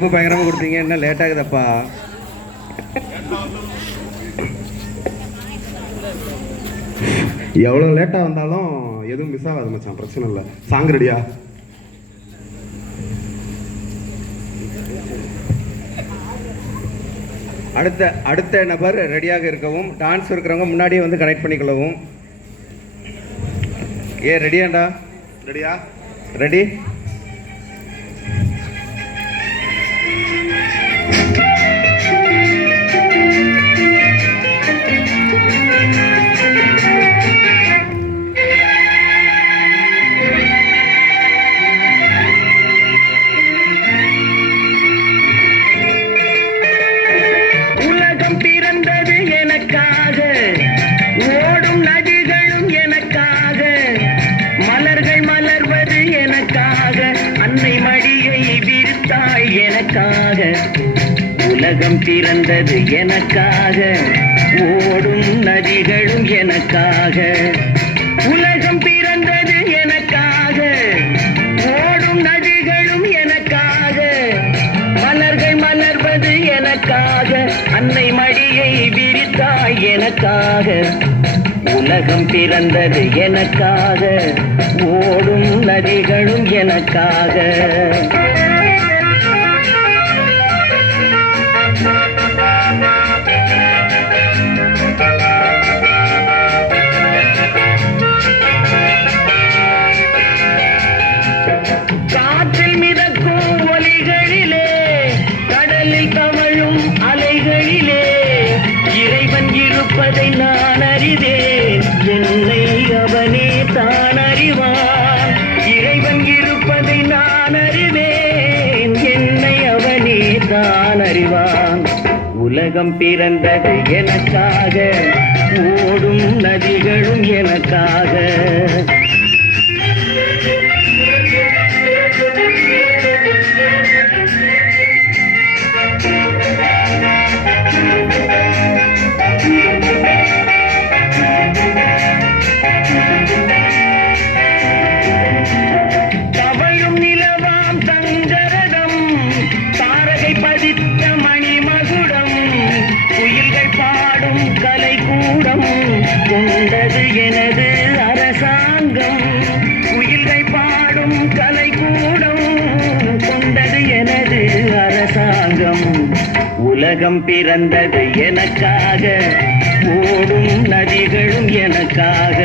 ரொம்ப பயங்கரமாக கொடுத்தீங்க, என்ன லேட் ஆகுதப்பா. எவ்வளோ லேட்டாக வந்தாலும் எதுவும் மிஸ் ஆகாது மச்சான், பிரச்சனை இல்லை. சாங் ரெடியா? அடுத்த நபர் ரெடியாக இருக்கவும், டான்ஸ் இருக்கிறவங்க முன்னாடியே வந்து கனெக்ட் பண்ணிக்கொள்ளவும். ரெடியாண்டா? ரெடியா? ரெடி. உலகம் பிறந்தது எனக்காக, ஓடும் நதிகளும் எனக்காக. உலகம் பிறந்தது எனக்காக, ஓடும் நதிகளும் எனக்காக. மலர்கள் மலர்வது எனக்காக, அன்னை மடியை விரித்தாய் எனக்காக. உலகம் பிறந்தது எனக்காக, ஓடும் நதிகளும் எனக்காக. காற்றில் மிதக்கும் ஒலிகளிலே, கடலில் தவழும் அலைகளிலே, இறைவன் இருப்பதை நான் அறிவேன், என்னை அவனே தான் அறிவான். இறைவன் இருப்பதை நான் அறிவேன், என்னை அவனே தான் அறிவான். உலகம் பிறந்தது எனக்காக, ஓடும் நதிகளும் எனக்காக. தவழும் நிலவாம் தங்கரதம், தாரகை பதித்த மணிமகுடம், குயில்கள் பாடும் கலைக்கூடம் கொண்டது எனது அரசாங்கம். குயில்கள் பாடும் கலைக்கூடம் கொண்டது எனது அரசாங்கம். உலகம் பிறந்தது எனக்காக, ஓடும் நதிகளும் எனக்காக.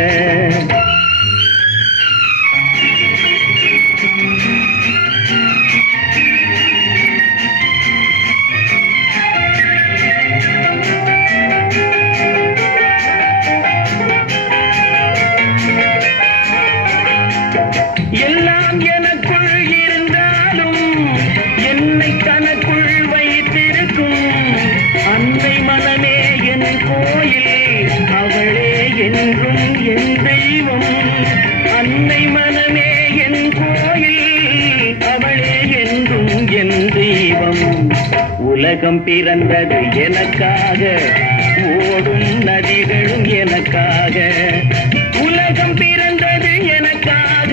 எல்லாம் எனக்குள் இருந்தாலும் என்னை தனக்குள் வைத்திருக்கும் அன்னை மனமே என் கோயில், அவளே என்றும் என் தெய்வம். அன்னை மனமே என் கோயில், அவளே என்றும் என் தெய்வம். உலகம் பிறந்தது எனக்காக, ஓடும் நதிகளும் எனக்காக. உலகம் பிறந்தது எனக்காக,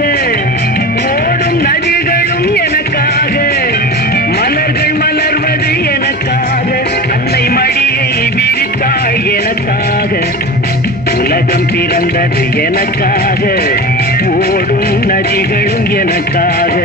ஓடும் நதிகளும் எனக்காக. மலர்கள் மலர்வது எனக்காக, அன்னை மடியை விரித்தாய் எனக்காக. உலகம் பிறந்தது எனக்காக, ஓடும் நதிகளும் எனக்காக.